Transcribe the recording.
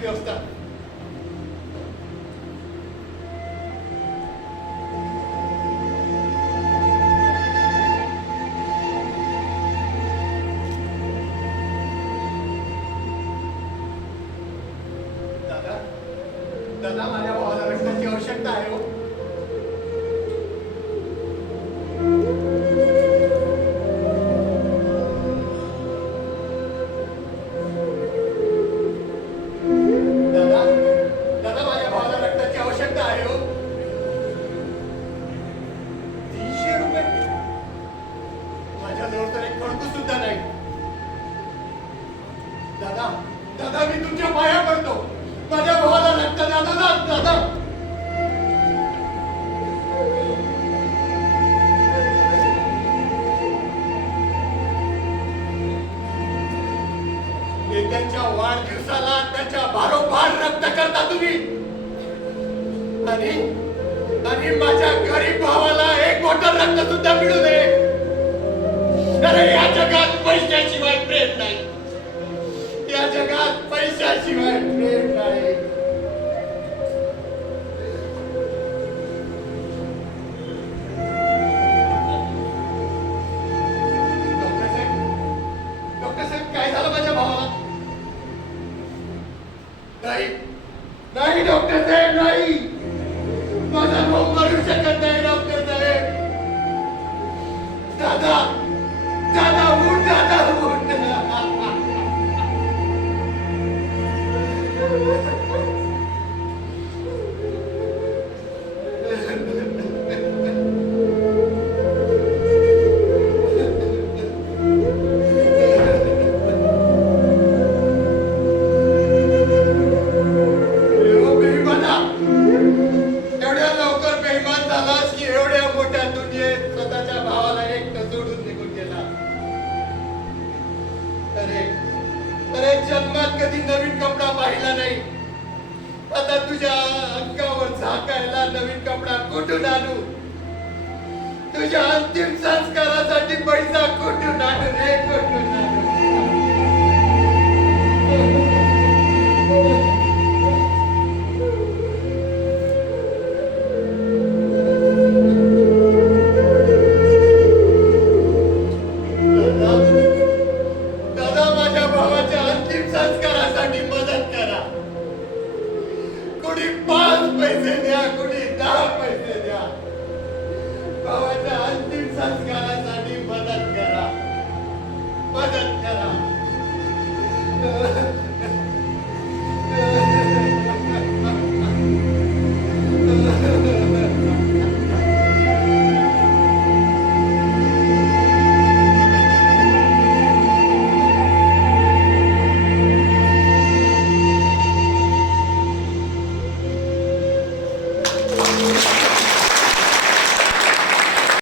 राहण्याची व्यवस्था. दादा, दादा, माझ्या भावाला रक्ताची आवश्यकता आहे हो. दादा, दादा, माझ्या भावाला रक्ताची आवश्यकता आहे हो. 300 रुपये? माझ्याजवळ तर एक फडकू सुद्धा नाही. दादा, दादा, मी तुमच्या पाया पडतो. माझ्या भावाला रक्त द्या दादा, दादा. नेत्यांच्या वाढदिवसाला त्याच्या भारोभार रक्त करता तुम्ही, आणि आणि माझ्या गरीब भावाला एक बॉटल रक्त सुद्धा मिळू दे. अरे या जगात पैशाशिवाय प्रेम नाही. या जगात पैशाशिवाय प्रेम नाही. डॉक्टर साहेब, काय झालं माझ्या भावाला? नाही, नाही डॉक्टर साहेब, नाही. माझा भाऊ मरू शकत नाही डॉक्टर साहेब. दादा, दादा, उठ दादा, उठ. जन्मात कधी नवीन कपडा पाहिला नाही. आता तुझ्या अंगावर झाकायला नवीन कपडा कुठून आणू? तुझ्या अंतिम संस्कारासाठी पैसा कुठून आणू रे, कुठून आणू? कुणी 5 पैसे द्या, कुणी 10 पैसे द्या. भावाच्या अंतिम संस्कारासाठी